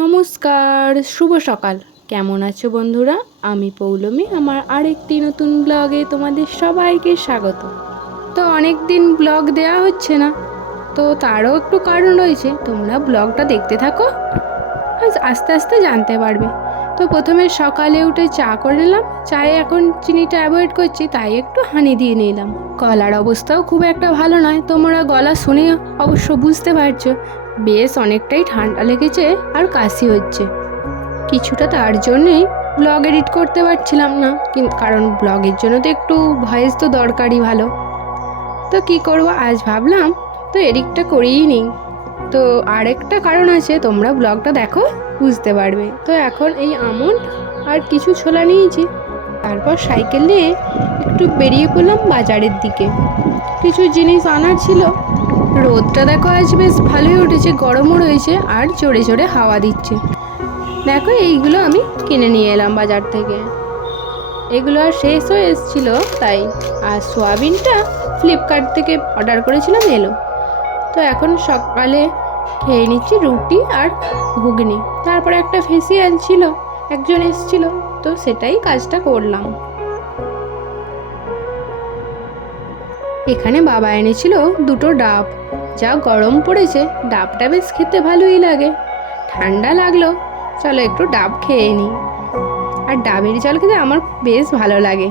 নমস্কার, শুভ সকাল। কেমন আছো বন্ধুরা? আমি পৌলমী, আমার আরেকটি নতুন ব্লগে তোমাদের সবাইকে স্বাগত। তো অনেক দিন ব্লগ দেওয়া হচ্ছে না, তো তারও একটু কারণ রয়েছে। তোমরা ব্লগটা দেখতে থাকো, আজ আস্তে আস্তে জানতে পারবে। তো প্রথমে সকালে উঠে চা করে নিলাম। চায়ে এখন চিনিটা অ্যাভয়েড করছি, তাই একটু হানি দিয়ে নিলাম। গলার অবস্থাও খুব একটা ভালো নয়, তোমরা গলা শুনে অবশ্য বুঝতে পারছো। বেশ অনেকটাই ঠান্ডা লেগেছে আর কাশি হচ্ছে কিছুটা, তার জন্যেই ব্লগ এডিট করতে পারছিলাম না। কারণ ব্লগের জন্য তো একটু ভয়েস তো দরকারই ভালো। তো কি করব, আজ ভাবলাম তো এডিটটা করেই নিই। তো আরেকটা কারণ আছে, তোমরা ব্লগটা দেখো বুঝতে পারবে। তো এখন এই আমন্ড আর কিছু ছোলা নিয়েছি, তারপর সাইকেল নিয়ে একটু বেরিয়ে পড়লাম বাজারের দিকে। কিছু জিনিস আনার ছিল। রোদটা দেখো আজ বেশ ভালোই উঠেছে, গরমও রয়েছে আর জোরে জোরে হাওয়া দিচ্ছে। দেখো এইগুলো আমি কিনে নিয়ে এলাম বাজার থেকে। এগুলো আর শেষ হয়ে এসেছিলো তাই। আর সোয়াবিনটা ফ্লিপকার্ট থেকে অর্ডার করেছিলাম, এলো। তো এখন সকালে খেয়ে নিচ্ছি রুটি আর ঘুগনি। তারপরে একটা ফেসিয়াল ছিল, একজন এসেছিল, তো সেটাই কাজটা করলাম। এখানে বাবা এনেছিল দুটো ডাব। যা গরম পড়েছে, ডাবটা বেশ খেতে ভালোই লাগে। ঠান্ডা লাগলো, চলো একটু ডাব খেয়ে নিই। আর ডাবের জল খেতে আমার বেশ ভালো লাগে।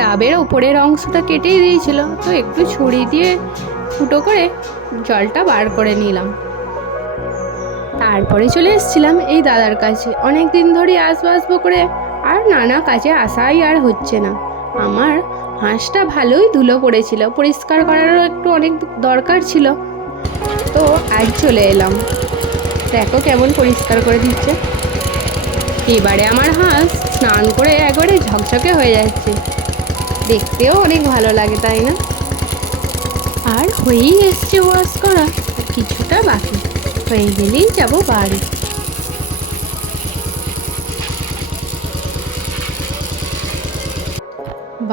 ডাবের ওপরের অংশটা কেটেই দিয়েছিল, তো একটু ছুরি দিয়ে ফুটো করে জলটা বার করে নিলাম। তারপরে চলে এসেছিলাম এই দাদার কাছে। অনেক দিন ধরে আসবো আসবো করে আর নানা কাজে আসাই আর হচ্ছে না। আমার হাঁসটা ভালোই ধুলো পড়েছিল, পরিষ্কার করারও একটু অনেক দরকার ছিল। তো আজ চলে এলাম, দেখো কেমন পরিষ্কার করে দিচ্ছে। এবারে আমার হাঁস স্নান করে একবারে ঝকঝকে হয়ে যাচ্ছে, দেখতেও অনেক ভালো লাগে, তাই না? আর হয়েই এসছে ওয়াশ করা, কিছুটা বাকি। হয়ে গেলেই যাব বাড়ি।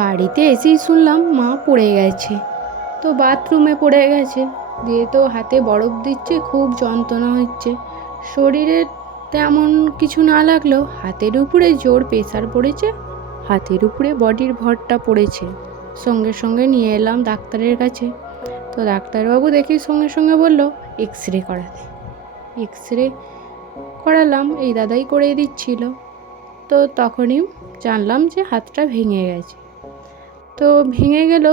বাড়িতে এসেই শুনলাম মা পড়ে গেছে। তো বাথরুমে পড়ে গেছে, দিয়ে তো হাতে বরফ দিচ্ছে, খুব যন্ত্রণা হচ্ছে। শরীরে তেমন কিছু না লাগলেও হাতের উপরে জোর প্রেসার পড়েছে, হাতের উপরে বডির ভরটা পড়েছে। সঙ্গে সঙ্গে নিয়ে এলাম ডাক্তারের কাছে। তো ডাক্তারবাবু দেখি সঙ্গে সঙ্গে বলল এক্স রে করাতে। এক্স রে করালাম, এই দাদাই করে দিচ্ছিল। তো তখনই জানলাম যে হাতটা ভেঙে গেছে। তো ভেঙে গেল,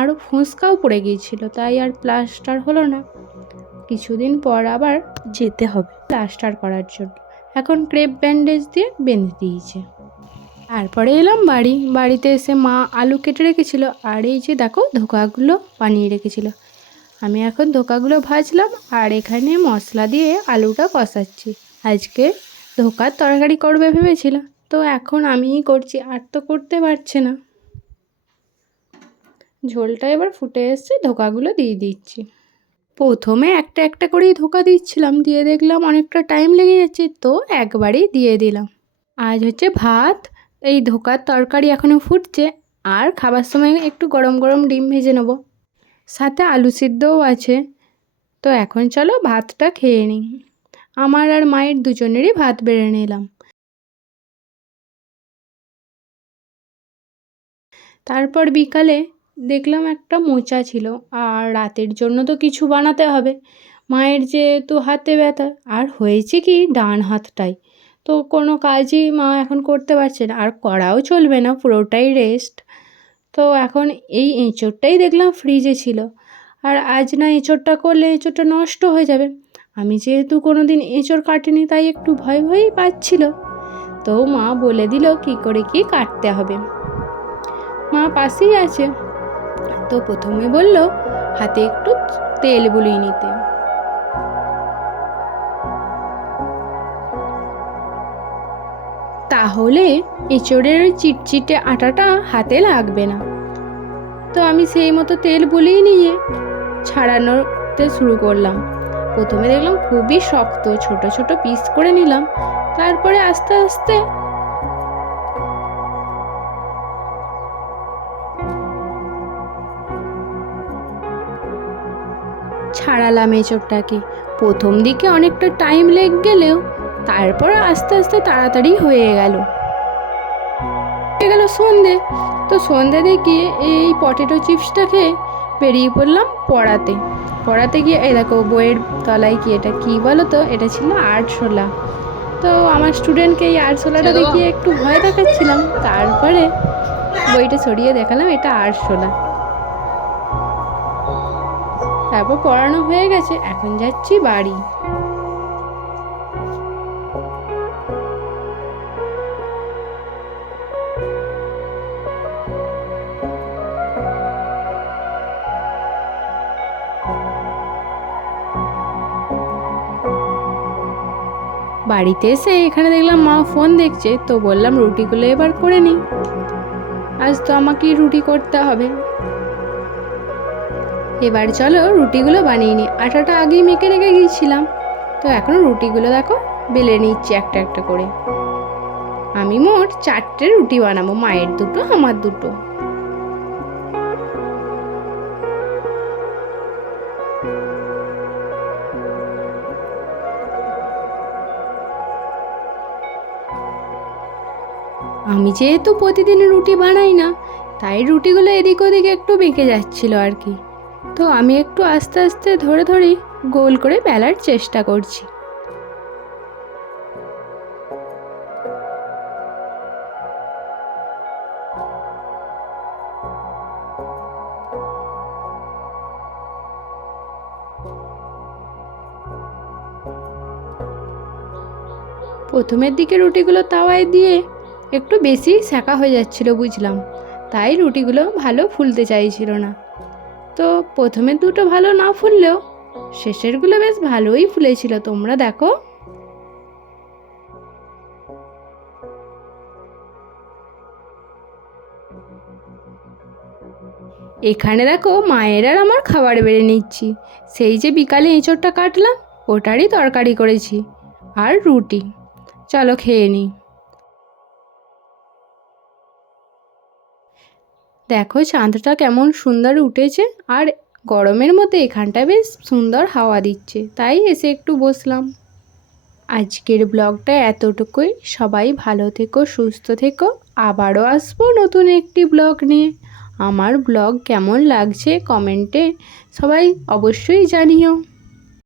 আরও ফোঁসকাও পড়ে গিয়েছিল, তাই আর প্লাস্টার হলো না। কিছুদিন পর আবার যেতে হবে প্লাস্টার করার জন্য। এখন ক্রেপ ব্যান্ডেজ দিয়ে বেঁধে দিয়েছে। তারপরে এলাম বাড়িতে এসে মা আলু কেটে রেখেছিল, আর এই যে দেখো ধোকাগুলো বানিয়ে রেখেছিল। আমি এখন ধোকাগুলো ভাজলাম আর এখানে মশলা দিয়ে আলুটা কষাচ্ছি। আজকে ধোকার তরকারি করবে ভেবেছিল, তো এখন আমিই করছি, আর তো করতে পারছে না। ঝোলটা এবার ফুটে এসছে, ধোকাগুলো দিয়ে দিচ্ছি। প্রথমে একটা একটা করেই ধোকা দিচ্ছিলাম, দিয়ে দেখলাম অনেকটা টাইম লেগে যাচ্ছে, তো একবারেই দিয়ে দিলাম। আজ হচ্ছে ভাত, এই ধোকার তরকারি এখনও ফুটছে, আর খাবার সময় একটু গরম গরম ডিম ভেজে নেব, সাথে আলু সিদ্ধও আছে। তো এখন চলো ভাতটা খেয়ে নিই। আমার আর মায়ের দুজনেরই ভাত বেড়ে নিলাম। তারপর বিকালে দেখলাম একটা মোচা ছিল, আর রাতের জন্য তো কিছু বানাতে হবে। মায়ের যেহেতু হাতে ব্যথা, আর হয়েছে কি ডান হাতটাই, তো কোনো কাজই মা এখন করতে পারছে না, আর করাও চলবে না, পুরোটাই রেস্ট। তো এখন এই এঁচোড়টাই দেখলাম ফ্রিজে ছিল, আর আজ না এঁচোড়টা করলে এঁচোড়টা নষ্ট হয়ে যাবে। আমি যেহেতু কোনো দিন এঁচোড় কাটিনি, তাই একটু ভয় ভয়ই পাচ্ছিল। তো মা বলে দিল কী করে কী কাটতে হবে। মা পাশেই আছে। তো প্রথমে বলল হাতে একটু তেল বুলিয়ে নিতে। তাহলে এঁচোড়ের ওই চিটচিটে আটাটা হাতে লাগবে না। তো আমি সেই মতো তেল বুলিয়ে নিয়ে ছাড়ানোতে শুরু করলাম। প্রথমে দেখলাম খুবই শক্ত, ছোট ছোট পিস করে নিলাম। তারপরে আস্তে আস্তে ছাড়ালাম এঁচোড়টাকে। প্রথম দিকে অনেকটা টাইম লেগে গেলেও তারপর আস্তে আস্তে তাড়াতাড়ি হয়ে গেল সন্ধে। তো সন্ধে দেখি এই পটেটো চিপসটা খেয়ে বেরিয়ে পড়লাম পড়াতে গিয়ে এই দেখো বইয়ের তলায় কি, এটা কি বলো তো, এটা ছিল আরশোলা। তো আমার স্টুডেন্টকে এই আরশোলাটা দেখিয়ে একটু ভয় দেখাচ্ছিলাম, তারপরে বইটা ছড়িয়ে দেখালাম এটা আরশোলা। তারপর পড়ানো হয়ে গেছে, এখন যাচ্ছি বাড়ি। বাড়িতে এসে এখানে দেখলাম মা ফোন দেখছে, তো বললাম রুটিগুলো এবার করে নিই, আজ তো আমাকেই রুটি করতে হবে। এবার চলো রুটিগুলো বানিয়ে নিই। আটাটা আগেই মেখে রেখে গিয়েছিলাম, তো এখন রুটিগুলো দেখো বেলে নিচ্ছি একটা একটা করে। আমি মোট 4টে রুটি বানাবো, মায়ের দুটো আমার দুটো। আমি যেহেতু প্রতিদিন রুটি বানাই না, তাই রুটিগুলো এদিক ওদিক একটু বেঁকে যাচ্ছিল আর কি। তো আমি একটু আস্তে আস্তে ধরে ধরে গোল করে বেলার চেষ্টা করছি। প্রথমের দিকে রুটিগুলো তাওয়ায় দিয়ে একটু বেশি সেঁকা হয়ে যাচ্ছিল বুঝলাম, তাই রুটিগুলো ভালো ফুলতে চাইছিল না। তো প্রথমের দুটো ভালো না ফুললেও শেষেরগুলো বেশ ভালোই ফুলেছিল, তোমরা দেখো। এখানে দেখো মায়ের আর আমার খাবার বেড়ে নিচ্ছি। সেই যে বিকালে এঁচোড়টা কাটলাম, ওটারই তরকারি করেছি আর রুটি। চলো খেয়ে নিই। দেখো চাঁদটা কেমন সুন্দর উঠেছে, আর গরমের মধ্যে এখানটা বেশ সুন্দর হাওয়া দিচ্ছে, তাই এসে একটু বসলাম। আজকের ব্লগটা এতটুকুই। সবাই ভালো থেকো, সুস্থ থেকো। আবারও আসবো নতুন একটি ব্লগ নিয়ে। আমার ব্লগ কেমন লাগছে কমেন্টে সবাই অবশ্যই জানিও।